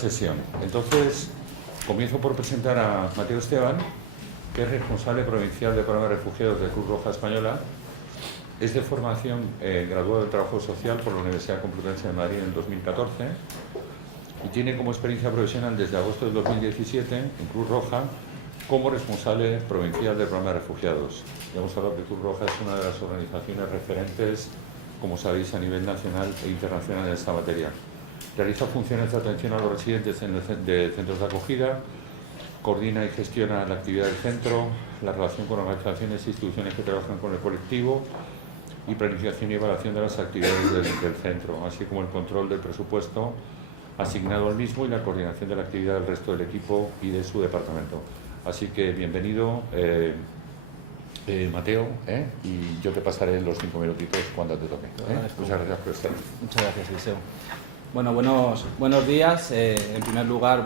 sesión. Entonces, comienzo por presentar a Mateo Esteban, que es responsable provincial del programa de refugiados de Cruz Roja Española. Es de formación graduado de Trabajo Social por la Universidad Complutense de Madrid en 2014 y tiene como experiencia profesional desde agosto del 2017 en Cruz Roja como responsable provincial del programa de refugiados. Ya hemos hablado que Cruz Roja es una de las organizaciones referentes, como sabéis, a nivel nacional e internacional en esta materia. Realiza funciones de atención a los residentes de centros de acogida, coordina y gestiona la actividad del centro, la relación con organizaciones e instituciones que trabajan con el colectivo y planificación y evaluación de las actividades del centro, así como el control del presupuesto asignado al mismo y la coordinación de la actividad del resto del equipo y de su departamento. Así que bienvenido, Mateo, y yo te pasaré los 5 minutitos cuando te toque. Muchas gracias por estar. Muchas gracias, Eliseo. Bueno, buenos días. En primer lugar,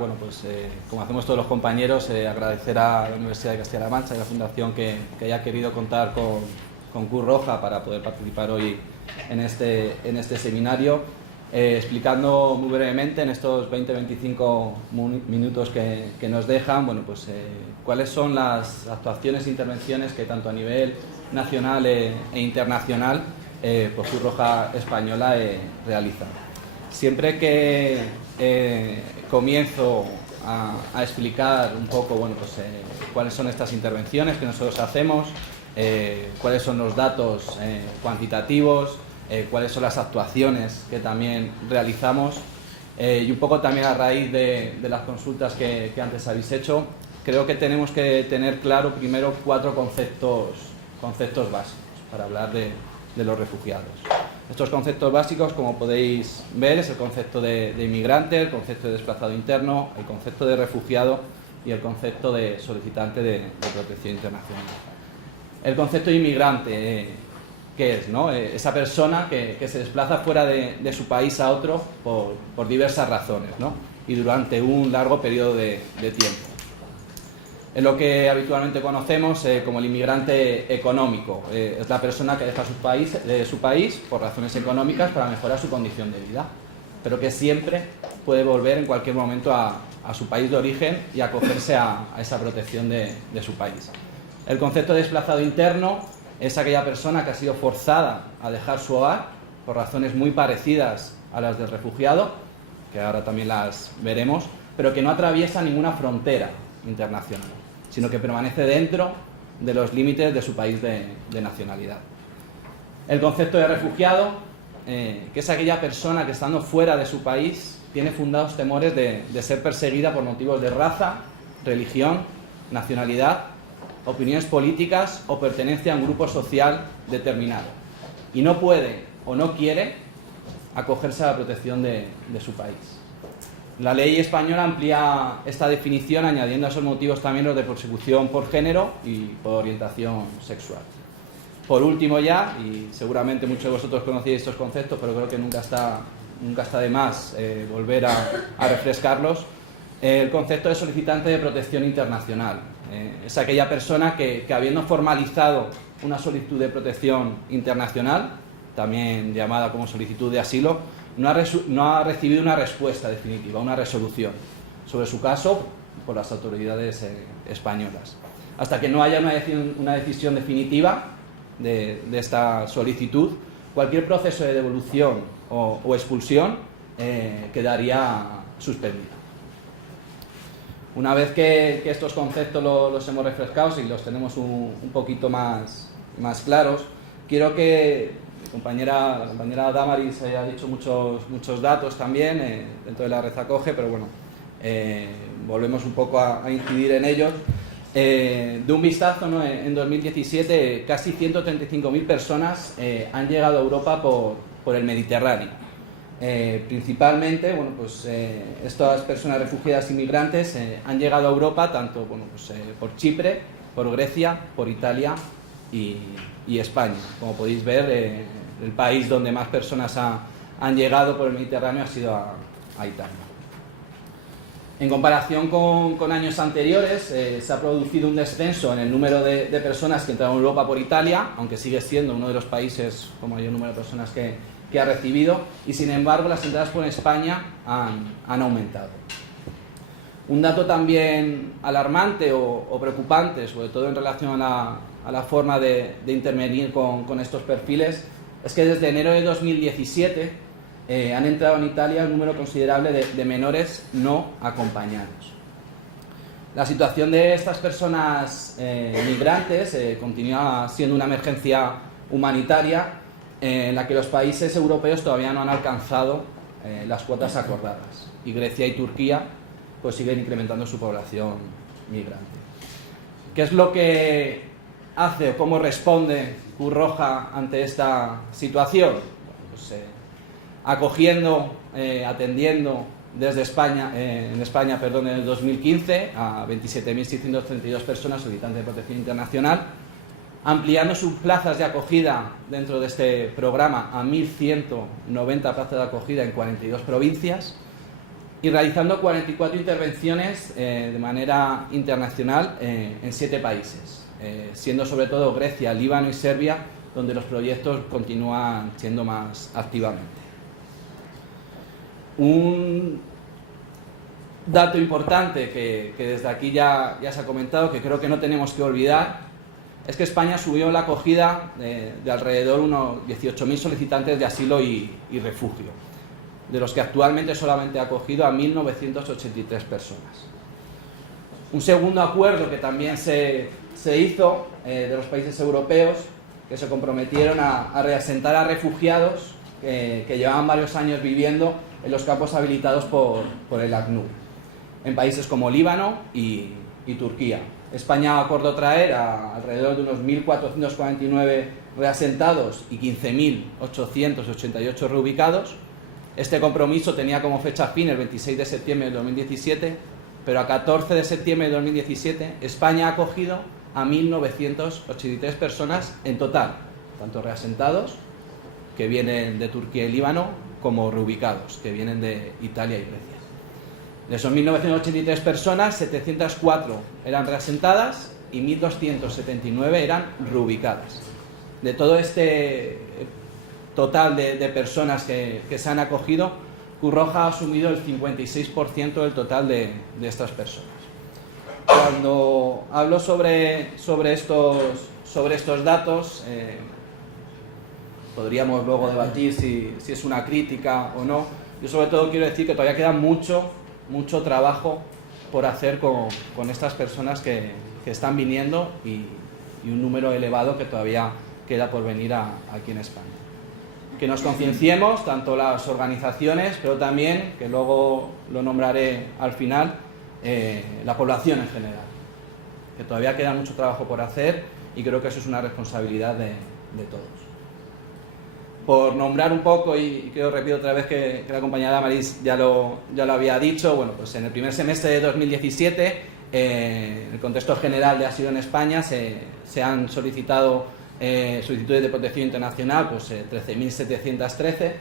como hacemos todos los compañeros, agradecer a la Universidad de Castilla-La Mancha y a la Fundación que haya querido contar con Cruz Roja para poder participar hoy en este seminario, explicando muy brevemente en estos 20-25 minutos que nos dejan, cuáles son las actuaciones e intervenciones que tanto a nivel nacional e internacional Cruz Roja Española realiza. Siempre que comienzo a explicar un poco cuáles son estas intervenciones que nosotros hacemos, cuáles son los datos cuantitativos, cuáles son las actuaciones que también realizamos y un poco también a raíz de las consultas que antes habéis hecho, creo que tenemos que tener claro primero 4 conceptos básicos para hablar de los refugiados. Estos conceptos básicos, como podéis ver, es el concepto de inmigrante, el concepto de desplazado interno, el concepto de refugiado y el concepto de solicitante de protección internacional. El concepto de inmigrante, ¿qué es? Esa persona que se desplaza fuera de su país a otro por diversas razones, y durante un largo periodo de tiempo. Es lo que habitualmente conocemos como el inmigrante económico. Es la persona que deja su país por razones económicas para mejorar su condición de vida, pero que siempre puede volver en cualquier momento a su país de origen y acogerse a esa protección de su país. El concepto de desplazado interno es aquella persona que ha sido forzada a dejar su hogar por razones muy parecidas a las del refugiado, que ahora también las veremos, pero que no atraviesa ninguna frontera internacional, sino que permanece dentro de los límites de su país de nacionalidad. El concepto de refugiado, que es aquella persona que estando fuera de su país tiene fundados temores de ser perseguida por motivos de raza, religión, nacionalidad, opiniones políticas o pertenencia a un grupo social determinado, y no puede o no quiere acogerse a la protección de su país. La ley española amplía esta definición añadiendo a esos motivos también los de persecución por género y por orientación sexual. Por último ya, y seguramente muchos de vosotros conocéis estos conceptos, pero creo que nunca está de más volver a refrescarlos, el concepto de solicitante de protección internacional. Es aquella persona que habiendo formalizado una solicitud de protección internacional, también llamada como solicitud de asilo, no ha recibido una respuesta definitiva, una resolución sobre su caso por las autoridades españolas. Hasta que no haya una decisión definitiva de esta solicitud, cualquier proceso de devolución o expulsión quedaría suspendido. Una vez que estos conceptos los hemos refrescado y los tenemos un poquito más claros, quiero que la compañera Damaris haya dicho muchos datos también dentro de la red Acoge, pero volvemos un poco a incidir en ellos. De un vistazo, en 2017 casi 135.000 personas han llegado a Europa por el Mediterráneo. Principalmente, estas personas refugiadas inmigrantes han llegado a Europa tanto por Chipre, por Grecia, por Italia y España. Como podéis ver, el país donde más personas han llegado por el Mediterráneo ha sido a Italia. En comparación con años anteriores, se ha producido un descenso en el número de personas que entraron a Europa por Italia, aunque sigue siendo uno de los países con mayor número de personas que ha recibido, y sin embargo las entradas por España han aumentado. Un dato también alarmante o preocupante, sobre todo en relación a la forma de intervenir con estos perfiles, es que desde enero de 2017 han entrado en Italia un número considerable de menores no acompañados. La situación de estas personas migrantes continúa siendo una emergencia humanitaria en la que los países europeos todavía no han alcanzado las cuotas acordadas, y Grecia y Turquía pues siguen incrementando su población migrante. ¿Qué es lo que hace o cómo responde Cruz Roja ante esta situación? Pues, acogiendo, atendiendo desde España, en el 2015 a 27.632 personas solicitantes de protección internacional, ampliando sus plazas de acogida dentro de este programa a 1.190 plazas de acogida en 42 provincias, y realizando 44 intervenciones de manera internacional en 7 países, siendo sobre todo Grecia, Líbano y Serbia donde los proyectos continúan siendo más activamente. Un dato importante que desde aquí ya se ha comentado, que creo que no tenemos que olvidar, es que España subió la acogida de alrededor de unos 18.000 solicitantes de asilo y refugio, de los que actualmente solamente ha acogido a 1.983 personas. Un segundo acuerdo que también se hizo de los países europeos, que se comprometieron a reasentar a refugiados que llevaban varios años viviendo en los campos habilitados por el ACNUR, en países como Líbano y Turquía. España acordó traer a alrededor de unos 1.449 reasentados y 15.888 reubicados. Este compromiso tenía como fecha fin el 26 de septiembre de 2017, pero a 14 de septiembre de 2017 España ha acogido a 1.983 personas en total, tanto reasentados, que vienen de Turquía y Líbano, como reubicados, que vienen de Italia y Grecia. De esos 1.983 personas, 704 eran reasentadas y 1.279 eran reubicadas. De todo este total de personas que se han acogido, Cruz Roja ha asumido el 56% del total de estas personas. Cuando hablo sobre estos datos, podríamos luego debatir si es una crítica o no. Yo sobre todo quiero decir que todavía queda mucho trabajo por hacer con estas personas que están viniendo y un número elevado que todavía queda por venir aquí en España. Que nos concienciemos, tanto las organizaciones, pero también, que luego lo nombraré al final, la población en general. Que todavía queda mucho trabajo por hacer y creo que eso es una responsabilidad de todos. Por nombrar un poco, y creo, repito otra vez que la compañera Maris ya lo había dicho, bueno, pues en el primer semestre de 2017, en el contexto general de asilo en España, se han solicitado solicitudes de protección internacional, pues 13.730,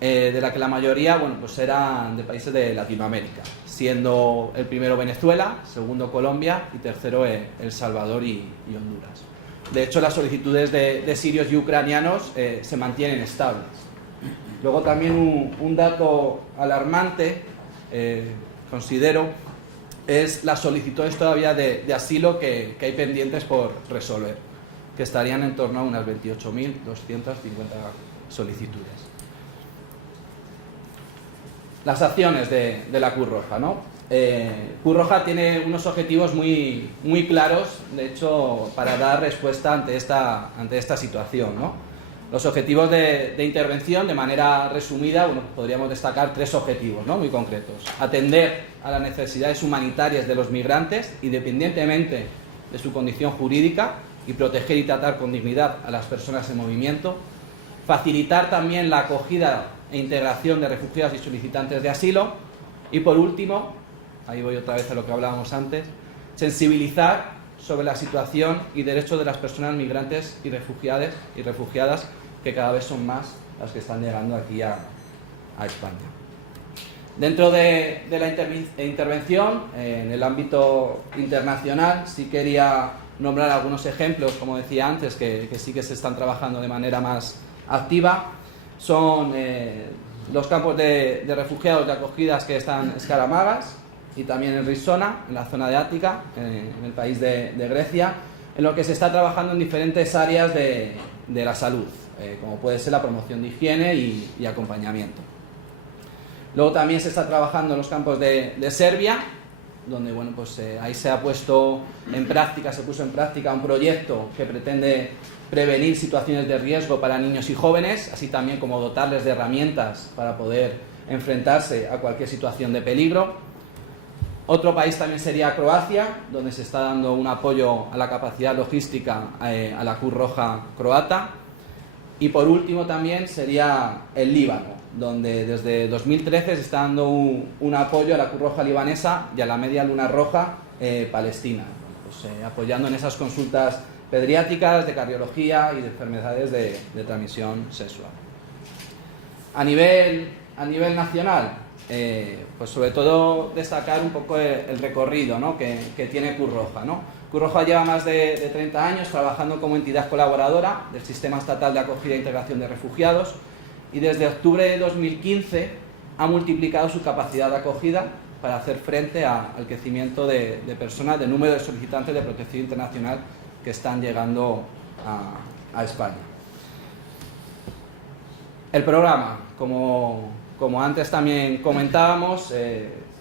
de la que la mayoría, bueno, pues eran de países de Latinoamérica, siendo el primero Venezuela, segundo Colombia y tercero El Salvador y Honduras. De hecho, las solicitudes de sirios y ucranianos se mantienen estables. Luego también un dato alarmante, considero, es las solicitudes todavía de asilo que hay pendientes por resolver, que estarían en torno a unas 28.250 solicitudes. Las acciones de la Cruz Roja, ¿no? Cruz Roja tiene unos objetivos muy claros, de hecho, para dar respuesta ante esta situación, ¿no? Los objetivos de intervención, de manera resumida, bueno, podríamos destacar 3 objetivos, ¿no?, muy concretos. Atender a las necesidades humanitarias de los migrantes, independientemente de su condición jurídica, y proteger y tratar con dignidad a las personas en movimiento. Facilitar también la acogida e integración de refugiados y solicitantes de asilo. Y por último, ahí voy otra vez a lo que hablábamos antes, sensibilizar sobre la situación y derechos de las personas migrantes y refugiadas, que cada vez son más las que están llegando aquí a España. Dentro de la intervención, en el ámbito internacional, sí quería nombrar algunos ejemplos, como decía antes, que sí que se están trabajando de manera más activa. Son los campos de refugiados de acogidas que están en Escaramagas y también en Rissona, en la zona de Ática, en el país de Grecia, en lo que se está trabajando en diferentes áreas de la salud, como puede ser la promoción de higiene y acompañamiento. Luego también se está trabajando en los campos de Serbia, donde bueno, pues, ahí se puso en práctica un proyecto que pretende prevenir situaciones de riesgo para niños y jóvenes, así también como dotarles de herramientas para poder enfrentarse a cualquier situación de peligro. Otro país también sería Croacia, donde se está dando un apoyo a la capacidad logística a la Cruz Roja croata. Y por último también sería el Líbano, donde desde 2013 se está dando un apoyo a la Cruz Roja libanesa y a la Media Luna Roja palestina, pues, apoyando en esas consultas pediátricas, de cardiología y de enfermedades de transmisión sexual. A nivel nacional, pues sobre todo destacar un poco el recorrido, ¿no?, que tiene Cruz Roja, ¿no? Cruz Roja lleva más de 30 años trabajando como entidad colaboradora del Sistema Estatal de Acogida e Integración de Refugiados y desde octubre de 2015 ha multiplicado su capacidad de acogida para hacer frente al crecimiento de personas, de número de solicitantes de protección internacional que están llegando a España. El programa, como antes también comentábamos,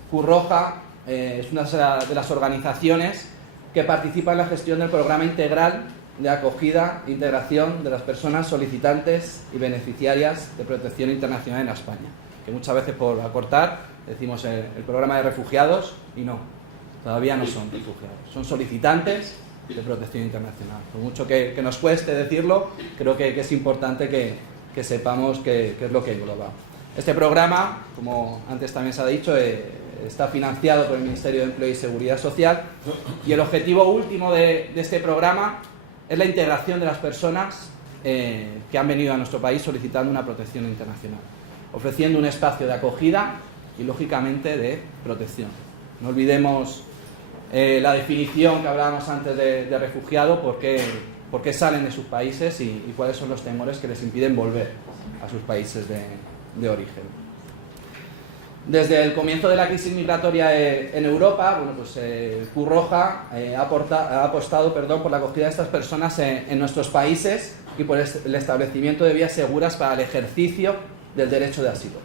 Cruz Roja es una de las organizaciones que participa en la gestión del programa integral de acogida e integración de las personas solicitantes y beneficiarias de protección internacional en España, que muchas veces por acortar decimos el programa de refugiados y no, todavía no son refugiados, son solicitantes de protección internacional. Por mucho que nos cueste decirlo, creo que es importante que sepamos qué es lo que engloba. Este programa, como antes también se ha dicho, está financiado por el Ministerio de Empleo y Seguridad Social y el objetivo último de este programa es la integración de las personas que han venido a nuestro país solicitando una protección internacional, ofreciendo un espacio de acogida y, lógicamente, de protección. No olvidemos la definición que hablábamos antes de refugiado, por qué salen de sus países y cuáles son los temores que les impiden volver a sus países de origen. Desde el comienzo de la crisis migratoria en Europa, bueno, pues, Cruz Roja ha apostado por la acogida de estas personas en nuestros países y por el establecimiento de vías seguras para el ejercicio del derecho de asilo.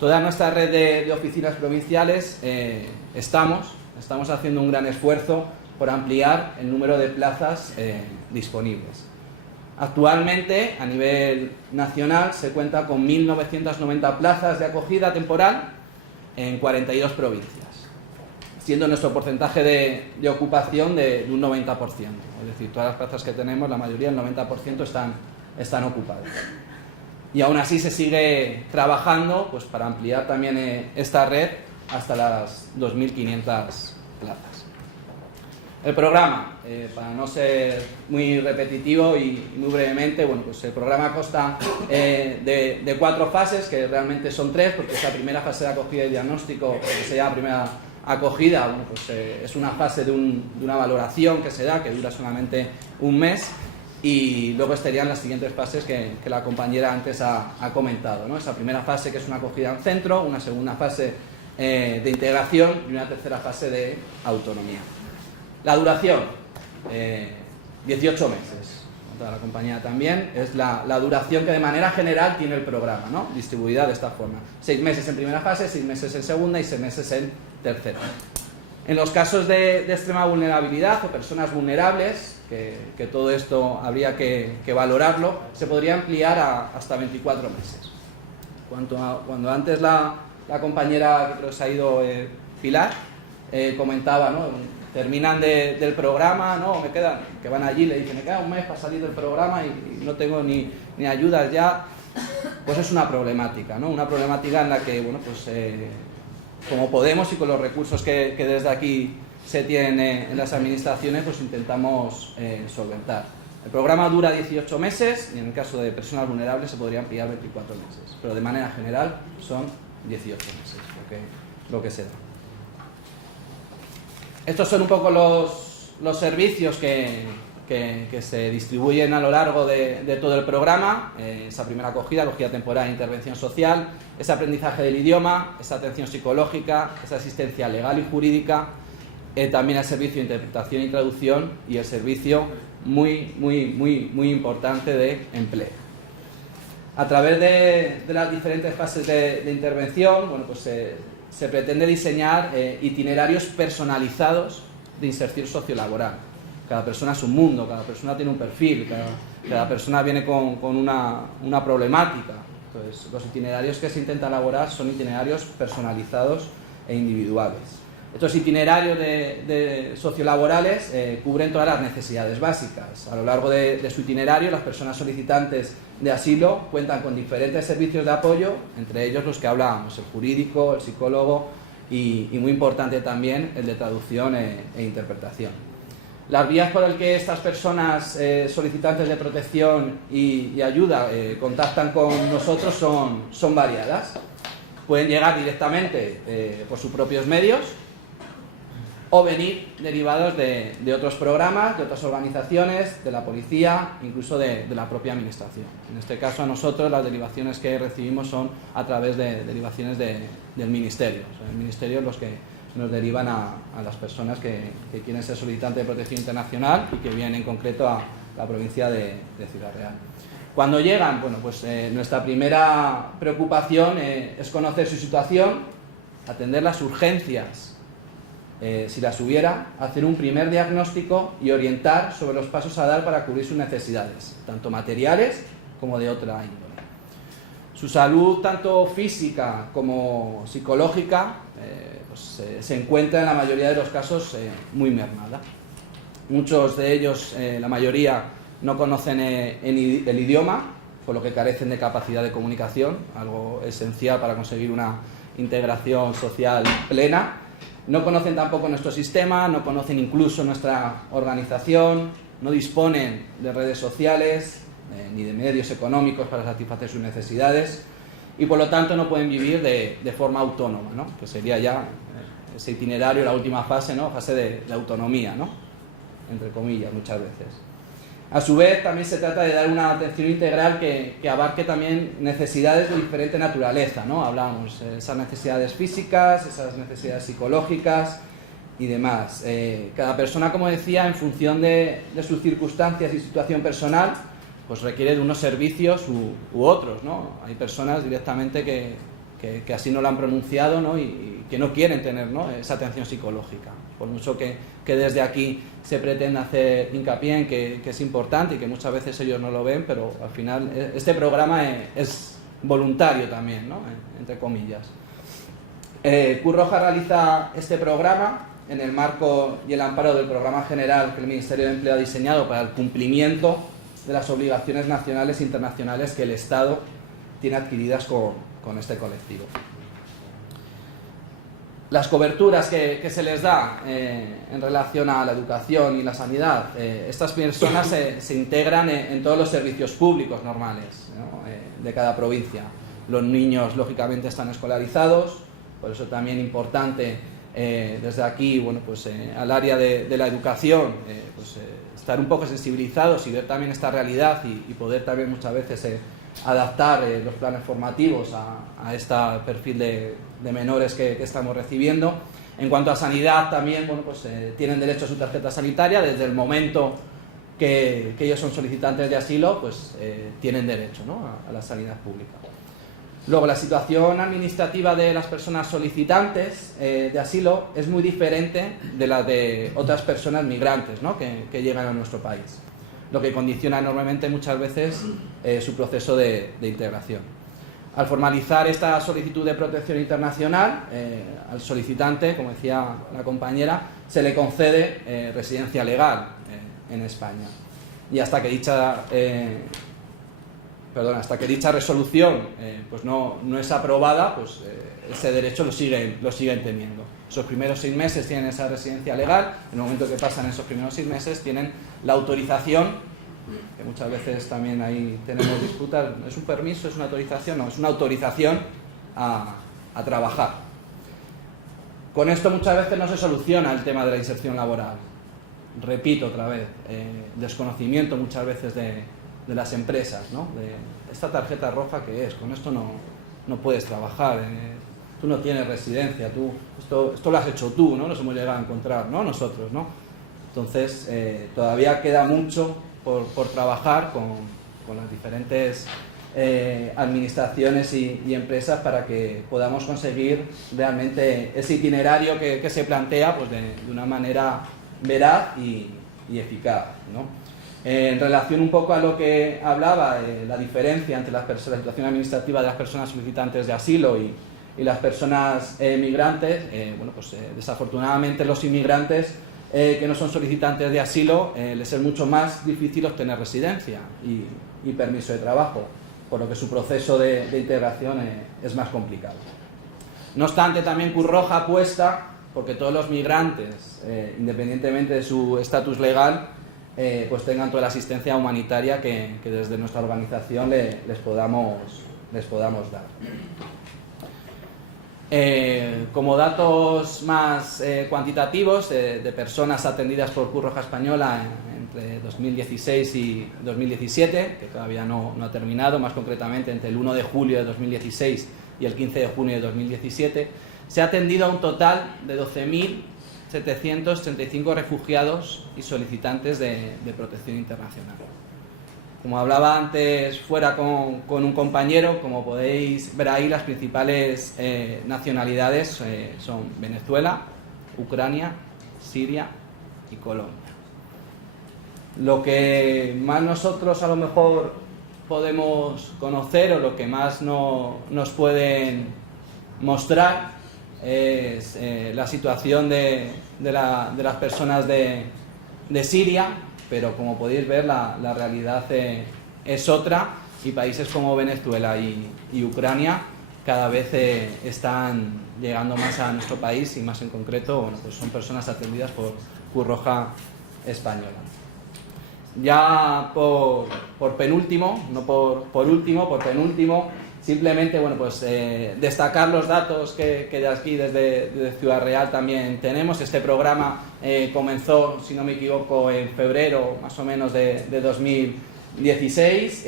Toda nuestra red de oficinas provinciales estamos haciendo un gran esfuerzo por ampliar el número de plazas disponibles. Actualmente, a nivel nacional, se cuenta con 1.990 plazas de acogida temporal en 42 provincias, siendo nuestro porcentaje de ocupación de un 90%. Es decir, todas las plazas que tenemos, la mayoría, el 90% están ocupadas. Y aún así se sigue trabajando, pues, para ampliar también esta red hasta las 2.500 plazas. El programa, para no ser muy repetitivo y muy brevemente, bueno, pues el programa consta de 4 fases, que realmente son 3, porque esa primera fase de acogida y diagnóstico, que se llama primera acogida, bueno, pues es una fase de una valoración que se da, que dura solamente un mes, y luego estarían las siguientes fases que la compañera antes ha comentado, ¿no? Esa primera fase, que es una acogida en centro, una segunda fase de integración y una tercera fase de autonomía. La duración, 18 meses. Toda la compañía también es la duración que de manera general tiene el programa, ¿no?, distribuida de esta forma. 6 meses en primera fase, 6 meses en segunda y 6 meses en tercera. En los casos de extrema vulnerabilidad o personas vulnerables, que todo esto habría que valorarlo, se podría ampliar hasta 24 meses. Cuando antes la compañera, que creo que se ha ido, Pilar, comentaba, ¿no?, terminan del programa, ¿no?, me quedan, que van allí, le dicen, me queda un mes para salir del programa y no tengo ni ayudas ya, pues es una problemática, ¿no?, una problemática en la que, bueno, pues como podemos y con los recursos que desde aquí se tienen en las administraciones, pues intentamos solventar. El programa dura 18 meses y en el caso de personas vulnerables se podría ampliar 24 meses, pero de manera general son 18 meses lo que se da. Estos son un poco los servicios que que se distribuyen a lo largo de todo el programa, esa primera acogida temporal e intervención social, ese aprendizaje del idioma, esa atención psicológica, esa asistencia legal y jurídica, también el servicio de interpretación y traducción y el servicio muy importante de empleo. A través de las diferentes fases de intervención, bueno, pues se pretende diseñar itinerarios personalizados de inserción sociolaboral. Cada persona es un mundo, cada persona tiene un perfil, cada persona viene con una problemática. Entonces, los itinerarios que se intenta elaborar son itinerarios personalizados e individuales. Estos itinerarios de sociolaborales cubren todas las necesidades básicas. A lo largo de su itinerario, las personas solicitantes de asilo cuentan con diferentes servicios de apoyo, entre ellos los que hablábamos, el jurídico, el psicólogo y muy importante también el de traducción e interpretación. Las vías por las que estas personas solicitantes de protección y ayuda contactan con nosotros son variadas. Pueden llegar directamente por sus propios medios, o venir derivados de otros programas, de otras organizaciones, de la policía, incluso de la propia administración. En este caso, a nosotros las derivaciones que recibimos son a través de derivaciones del Ministerio. Son el Ministerio los que nos derivan a las personas que quieren ser solicitantes de protección internacional y que vienen en concreto a la provincia de Ciudad Real. Cuando llegan, bueno, pues nuestra primera preocupación es conocer su situación, atender las urgencias, si las hubiera, hacer un primer diagnóstico y orientar sobre los pasos a dar para cubrir sus necesidades, tanto materiales como de otra índole. Su salud, tanto física como psicológica, se encuentra en la mayoría de los casos muy mermada. Muchos de ellos, la mayoría, no conocen el idioma, por lo que carecen de capacidad de comunicación, algo esencial para conseguir una integración social plena. No conocen tampoco nuestro sistema, no conocen incluso nuestra organización, no disponen de redes sociales ni de medios económicos para satisfacer sus necesidades y por lo tanto no pueden vivir de forma autónoma, ¿no? Que sería ya ese itinerario, la última fase, ¿no? Fase de autonomía, ¿no? Entre comillas, muchas veces. A su vez, también se trata de dar una atención integral que abarque también necesidades de diferente naturaleza, ¿no? Hablamos de esas necesidades físicas, esas necesidades psicológicas y demás. Cada persona, como decía, en función de sus circunstancias y situación personal, pues requiere de unos servicios u otros, ¿no? Hay personas directamente que así no lo han pronunciado, ¿no? Y que no quieren tener, ¿no? Esa atención psicológica. Por mucho que desde aquí se pretende hacer hincapié en que es importante y que muchas veces ellos no lo ven, pero al final este programa es voluntario también, ¿no? Entre comillas. Cruz Roja realiza este programa en el marco y el amparo del programa general que el Ministerio de Empleo ha diseñado para el cumplimiento de las obligaciones nacionales e internacionales que el Estado tiene adquiridas con este colectivo. Las coberturas que se les da en relación a la educación y la sanidad, estas personas se integran en todos los servicios públicos normales, ¿no? De cada provincia. Los niños, lógicamente, están escolarizados, por eso también importante desde aquí, bueno, pues, al área de la educación, estar un poco sensibilizados y ver también esta realidad y poder también muchas veces adaptar los planes formativos a este perfil de menores que estamos recibiendo. En cuanto a sanidad también, bueno, pues tienen derecho a su tarjeta sanitaria desde el momento que ellos son solicitantes de asilo, pues tienen derecho, ¿no? a la sanidad pública. Luego, la situación administrativa de las personas solicitantes de asilo es muy diferente de la de otras personas migrantes, ¿no? que llegan a nuestro país, lo que condiciona enormemente muchas veces su proceso de integración. Al formalizar esta solicitud de protección internacional, al solicitante, como decía la compañera, se le concede residencia legal en España. Y hasta que dicha resolución pues no es aprobada, pues ese derecho lo siguen teniendo. Esos primeros 6 meses tienen esa residencia legal, en el momento que pasan esos primeros 6 meses tienen la autorización, que muchas veces también ahí tenemos disputas, ¿es un permiso, es una autorización? No, es una autorización a trabajar. Con esto muchas veces no se soluciona el tema de la inserción laboral. repito otra vez, desconocimiento muchas veces de las empresas, ¿no? De esta tarjeta roja que es, con esto no puedes trabajar, tú no tienes residencia, esto lo has hecho tú, ¿no? Nos hemos llegado a encontrar, ¿no? Nosotros, ¿no? Entonces, todavía queda mucho por trabajar con las diferentes administraciones y empresas para que podamos conseguir realmente ese itinerario que se plantea, pues de una manera veraz y eficaz, ¿no? En relación un poco a lo que hablaba, la diferencia entre la situación administrativa de las personas solicitantes de asilo y las personas migrantes, bueno, pues desafortunadamente los inmigrantes que no son solicitantes de asilo les es mucho más difícil obtener residencia y permiso de trabajo, por lo que su proceso de integración es más complicado. No obstante, también Cruz Roja apuesta porque todos los migrantes, independientemente de su estatus legal, pues tengan toda la asistencia humanitaria que desde nuestra organización les podamos dar. Como datos más cuantitativos de personas atendidas por Cruz Roja Española entre 2016 y 2017, que todavía no ha terminado, más concretamente entre el 1 de julio de 2016 y el 15 de junio de 2017, se ha atendido a un total de 12.735 refugiados y solicitantes de protección internacional. Como hablaba antes fuera con un compañero, como podéis ver ahí, las principales nacionalidades son Venezuela, Ucrania, Siria y Colombia. Lo que más nosotros a lo mejor podemos conocer o lo que más nos pueden mostrar es la situación de las personas de Siria, pero como podéis ver la realidad es otra, y países como Venezuela y Ucrania cada vez están llegando más a nuestro país, y más en concreto, bueno, pues son personas atendidas por Cruz Roja Española. Ya por penúltimo, no por último, por penúltimo, simplemente, bueno, pues destacar los datos que de aquí desde Ciudad Real también tenemos. Este programa comenzó, si no me equivoco, en febrero más o menos de 2016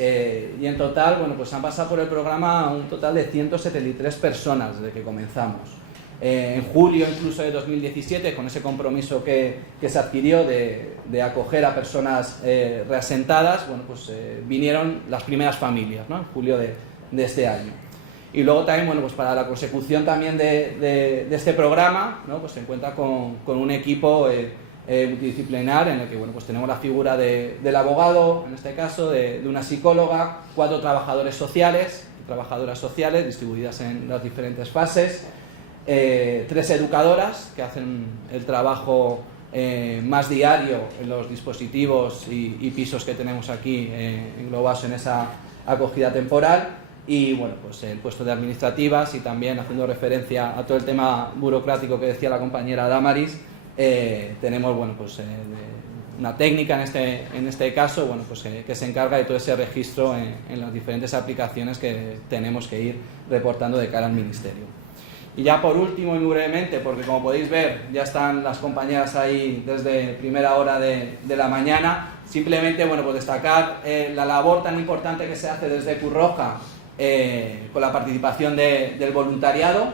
y en total, bueno, pues han pasado por el programa un total de 173 personas desde que comenzamos. En julio incluso de 2017, con ese compromiso que se adquirió de acoger a personas reasentadas, bueno, pues vinieron las primeras familias, ¿no? En julio de este año. Y luego también, bueno, pues para la consecución también de este programa, ¿no? Pues se encuentra con un equipo multidisciplinar en el que, bueno, pues tenemos la figura del abogado, en este caso, de una psicóloga, 4 trabajadores sociales y trabajadoras sociales distribuidas en las diferentes fases, 3 educadoras que hacen el trabajo más diario en los dispositivos y pisos que tenemos aquí englobados en esa acogida temporal, y bueno, pues el puesto de administrativas, y también haciendo referencia a todo el tema burocrático que decía la compañera Damaris, tenemos, bueno, pues una técnica en este caso, bueno, pues que se encarga de todo ese registro en las diferentes aplicaciones que tenemos que ir reportando de cara al Ministerio. Y ya por último y muy brevemente, porque como podéis ver ya están las compañeras ahí desde primera hora de la mañana, simplemente, bueno, pues destacar la labor tan importante que se hace desde Cruz Roja con la participación del voluntariado.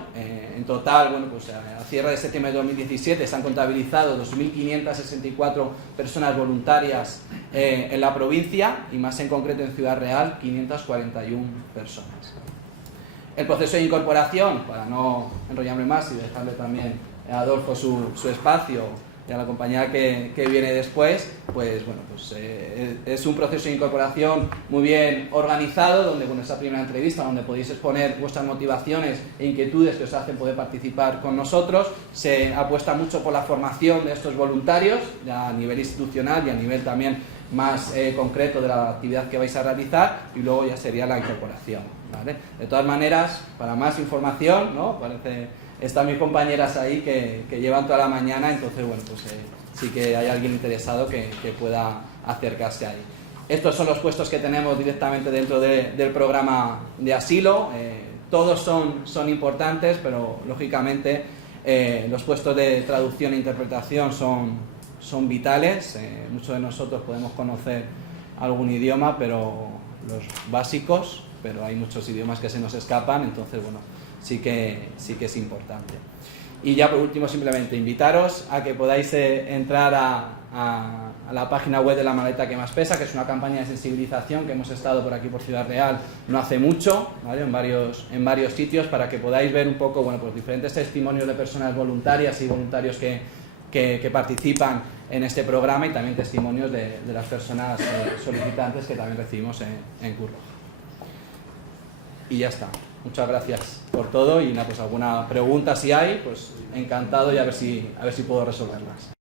En total, bueno, pues a cierre de septiembre de 2017 se han contabilizado 2.564 personas voluntarias en la provincia, y más en concreto en Ciudad Real 541 personas. El proceso de incorporación, para no enrollarme más y dejarle también a Adolfo su espacio y a la compañera que viene después, pues bueno, pues es un proceso de incorporación muy bien organizado, donde con esa primera entrevista, donde podéis exponer vuestras motivaciones e inquietudes que os hacen poder participar con nosotros, se apuesta mucho por la formación de estos voluntarios, ya a nivel institucional y a nivel también más concreto de la actividad que vais a realizar, y luego ya sería la incorporación, ¿vale? De todas maneras, para más información, ¿no? Están mis compañeras ahí que llevan toda la mañana, entonces, bueno, pues sí que hay alguien interesado que pueda acercarse ahí. Estos son los puestos que tenemos directamente dentro del programa de asilo. Todos son importantes, pero lógicamente los puestos de traducción e interpretación son son vitales. Muchos de nosotros podemos conocer algún idioma, pero los básicos, pero hay muchos idiomas que se nos escapan, entonces bueno, sí que es importante. Y ya por último, simplemente invitaros a que podáis entrar a la página web de La Maleta que Más Pesa, que es una campaña de sensibilización que hemos estado por aquí por Ciudad Real no hace mucho, ¿vale? en varios sitios, para que podáis ver un poco, bueno, pues diferentes testimonios de personas voluntarias y voluntarios que participan en este programa, y también testimonios de las personas solicitantes que también recibimos en Cruz Roja. Y ya está. Muchas gracias por todo, y pues alguna pregunta si hay, pues encantado, y a ver si puedo resolverlas.